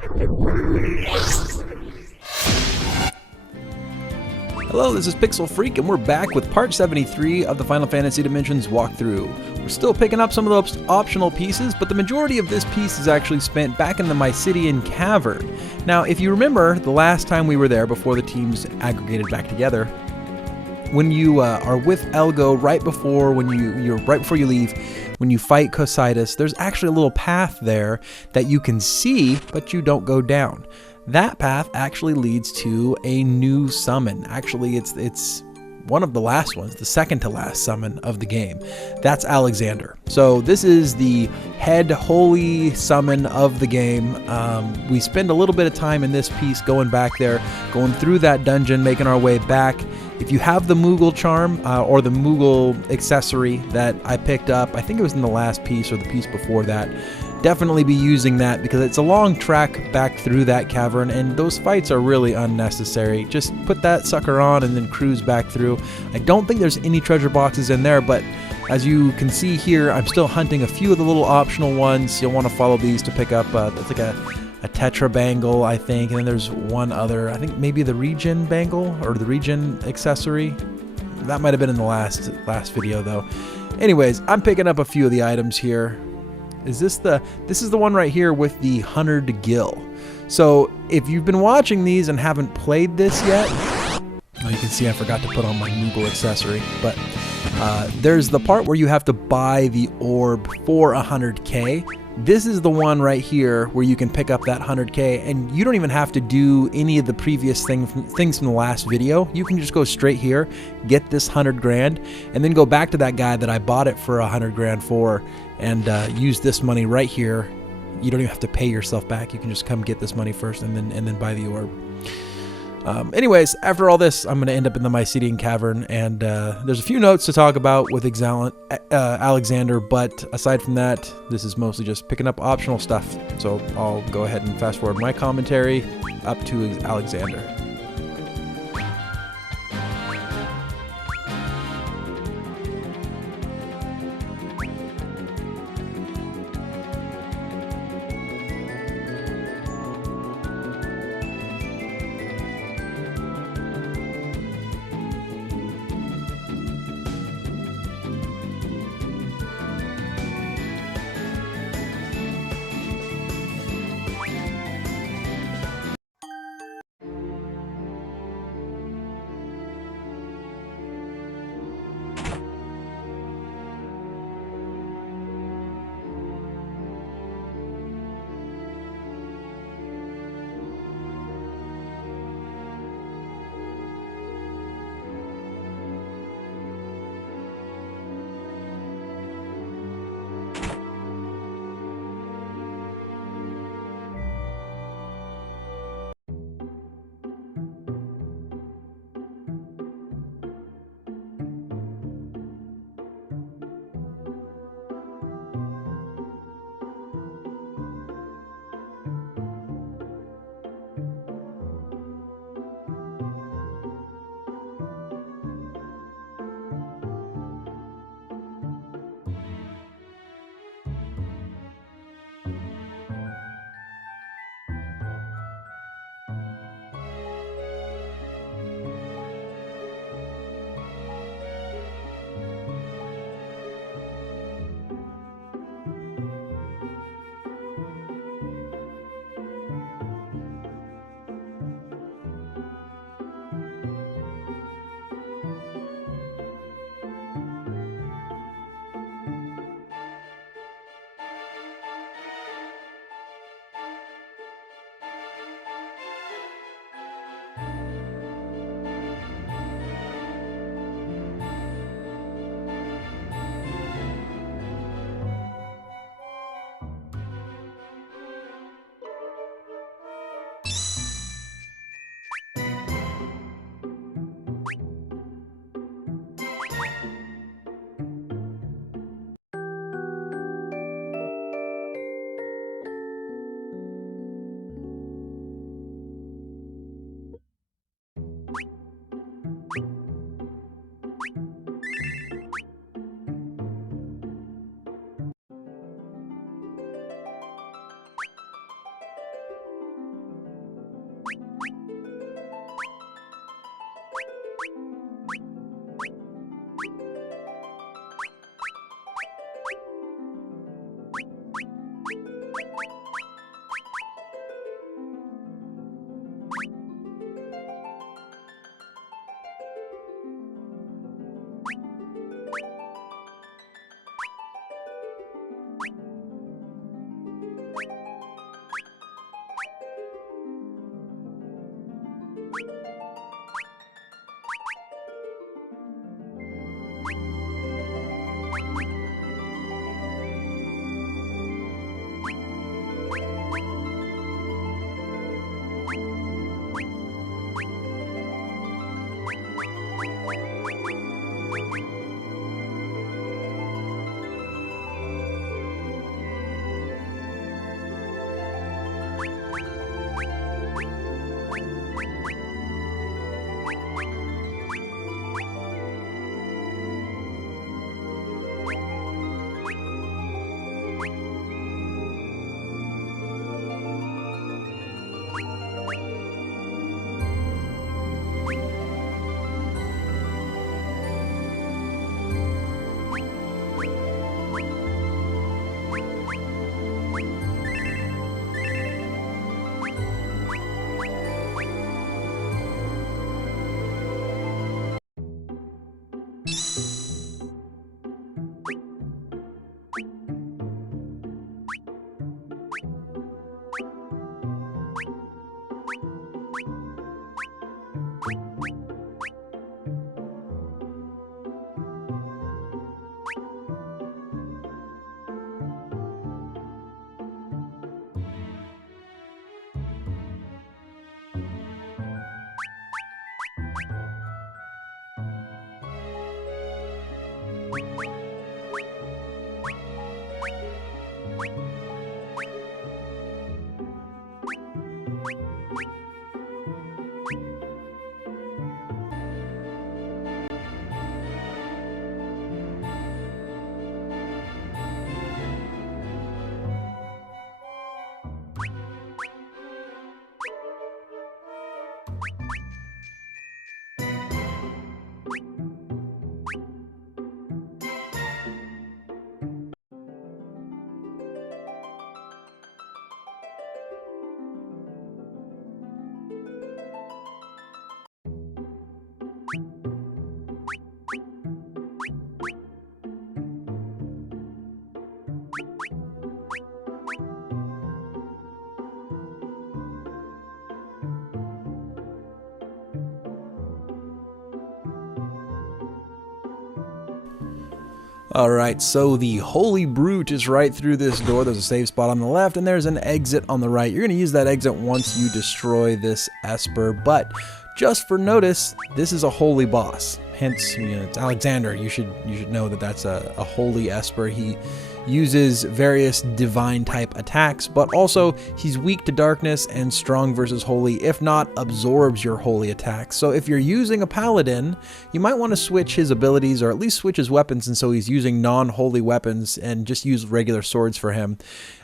Hello, this is Pixel Freak, and we're back with part 73 of the Final Fantasy Dimensions walkthrough. We're still picking up some of those optional pieces, but the majority of this piece is actually spent back in the Mycetian Cavern. Now, if you remember the last time we were there before the teams aggregated back together, when you are with Elgo right before you leave, when you fight Cocytus, there's actually a little path there that you can see, but you don't go down. That path actually leads to a new summon. Actually, it's one of the last ones, the second to last summon of the game. That's Alexander. So this is the head holy summon of the game. We spend a little bit of time in this piece going back there, going through that dungeon, making our way back. If you have the Moogle charm or the Moogle accessory that I picked up, I think it was in the last piece or the piece before that, definitely be using that because it's a long track back through that cavern and those fights are really unnecessary. Just put that sucker on and then cruise back through. I don't think there's any treasure boxes in there, but as you can see here, I'm still hunting a few of the little optional ones. You'll want to follow these to pick up, that's like a Tetra bangle, I think, and then there's one other, I think maybe the Regen bangle or the Regen accessory. That might have been in the last video though. Anyways, I'm picking up a few of the items here. This is the one right here with the 100 gil. So if you've been watching these and haven't played this yet, you can see I forgot to put on my Moogle accessory, but there's the part where you have to buy the orb for 100k. This is the one right here where you can pick up that 100k and you don't even have to do any of the previous things from the last video. You can just go straight here, get this 100 grand, and then go back to that guy that I bought it for 100 grand for and use this money right here. You don't even have to pay yourself back. You can just come get this money first and then buy the orb. Anyways, after all this, I'm going to end up in the Mycetian Cavern, and there's a few notes to talk about with Alexander, but aside from that, this is mostly just picking up optional stuff. So I'll go ahead and fast forward my commentary up to Alexander. Alright, so the Holy Brute is right through this door. There's a save spot on the left, and there's an exit on the right. You're going to use that exit once you destroy this Esper, but just for notice, this is a holy boss. Hence, it's Alexander. You should know that that's a holy Esper. He uses various divine type attacks, but also he's weak to darkness and strong versus holy, if not absorbs your holy attacks. So if you're using a paladin, you might want to switch his abilities, or at least switch his weapons, and so he's using non-holy weapons and just use regular swords for him.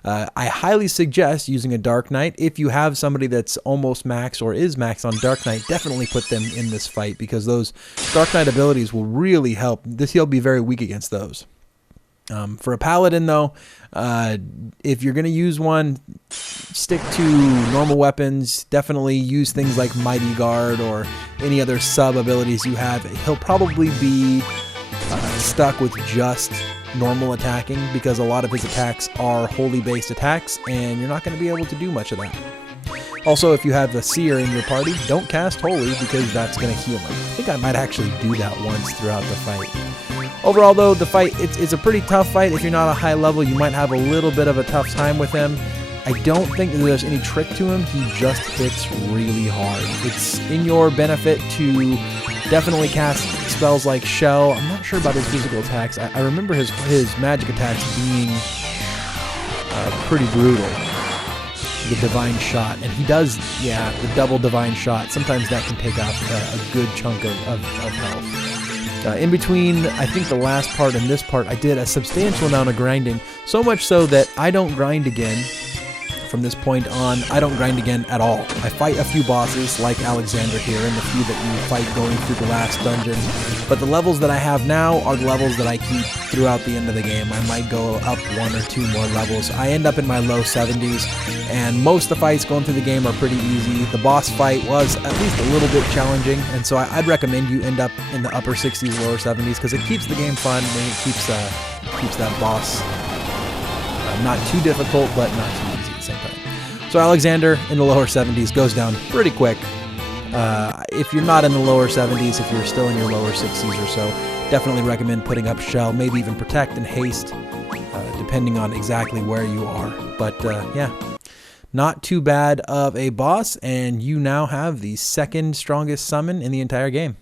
I highly suggest using a Dark Knight. If you have somebody that's almost max or is max on Dark Knight, definitely put them in this fight, because those Dark Knight abilities will really help. He'll be very weak against those. For a paladin, though, if you're going to use one, stick to normal weapons. Definitely use things like Mighty Guard or any other sub abilities you have. He'll probably be stuck with just normal attacking, because a lot of his attacks are holy based attacks, and you're not going to be able to do much of that. Also, if you have the Seer in your party, don't cast Holy, because that's going to heal him. I think I might actually do that once throughout the fight. Overall, though, the fight, it's a pretty tough fight. If you're not a high level, you might have a little bit of a tough time with him. I don't think that there's any trick to him. He just hits really hard. It's in your benefit to definitely cast spells like Shell. I'm not sure about his physical attacks. I remember his magic attacks being pretty brutal. The Divine Shot, and he does, the double Divine Shot. Sometimes that can take off a good chunk of health. In between, I think the last part and this part, I did a substantial amount of grinding, so much so that I don't grind again. From this point on, I don't grind again at all. I fight a few bosses like Alexander here, and the few that you fight going through the last dungeon, but the levels that I have now are the levels that I keep throughout the end of the game. I might go up 1 or 2 more levels. I end up in my low 70s, and most of the fights going through the game are pretty easy. The boss fight was at least a little bit challenging, and so I'd recommend you end up in the upper 60s, lower 70s, because it keeps the game fun, and it keeps that boss not too difficult, but not too easy at the same time. So Alexander in the lower 70s goes down pretty quick. If you're not in the lower 70s, if you're still in your lower 60s or so, definitely recommend putting up Shell, maybe even Protect and Haste, depending on exactly where you are. But yeah, not too bad of a boss, and you now have the second strongest summon in the entire game.